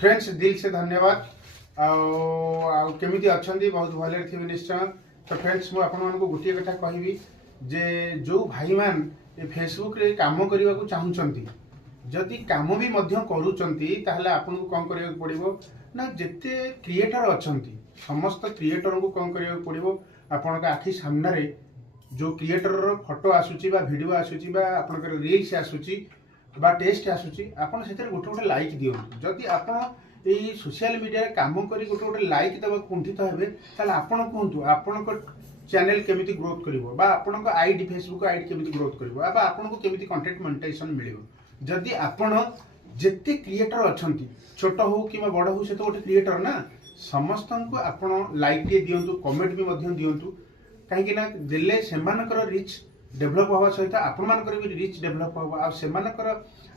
Friends दिल से धन्यवाद केमिति अच्छंदी बहुत भले थे निश्चय। तो फ्रेंड्स मु आपण मानको गोटे कथा कहबी जे जो भाई मान ए फेसबुक रे काम करबा को चाहुचंती जदि काम भी मध्य करूचंती ताहले आपन को कोन करिया पड़िबो ना जेते क्रिएटर अछंती समस्त क्रिएटर को कोन करिया पड़िबो आपन का आखि सामने रे जो क्रिएटर रो फोटो आसुची बा वीडियो आसुची बा आपन कर रील्स आसुची बा टेस्ट आसुची आपन सेते गोटे गोटे लाइक दियो जदि आपन एई सोशल मीडिया रे काम करी गोटे गोटे लाइक देबा कुंठित हेबे ताले आपन कहंतु आपन को चैनल केमिति ग्रोथ करिवो बा आपन को आईडी फेसबुक आईडी केमिति ग्रोथ करिवो बा आपन को केमिति कंटेंट मोनेटाइजेशन मिलिवो जदि आपन जेते क्रिएटर अछंती छोट हो कि बड़ हो से तो गोटे क्रिएटर ना समस्त को आपन लाइक टे दियंतु कमेंट भी मध्य दियंतु कहीं ना देले सेमानकर रिच डेभलप हवा सहित आपण मानकर भी रिच डेभलप हवा आ सेमानकर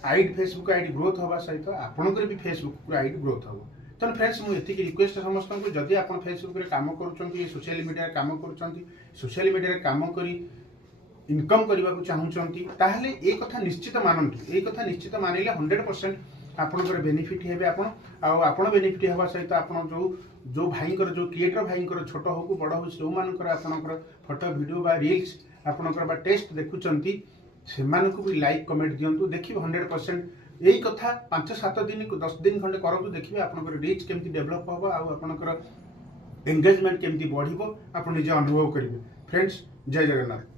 आईडी फेसबुक आईडी ग्रोथ हवा सहित आपणकर भी फेसबुक आईडी ग्रोथ हवा। तो फ्रेंड्स मुझे एतिक रिक्वेस्ट समस्त को जदि आपण फेसबुक रे काम करूछंती सोशल मीडिया रे काम करूछंती सोशल मीडिया रे काम करी इनकम करबा को चाहुचंती ताहले ए कथा निश्चित मानंतु ए कथा निश्चित मानिले 100% आपणकर बेनिफिट हेबे आपण बेनिफिट हवा सहित आपण जो भाईकर जो क्रिएटर भाईकर छोट हो बड़ हो जो मानकर आपणकर फोटो वीडियो बा रील्स आपणकर बा टेस्ट देखुचंती सेमान को भी लाइक कमेंट दियंतु देखिबे 100% यही कथा 5-7 दिन 10 दिन खंडे करतु देखिबे आपणकर रीच केमती डेवलप हबो आ आपणकर एंगेजमेंट केमती बढ़िबो आपण निजे अनुभव करिवे। फ्रेंड्स जय जगन्नाथ।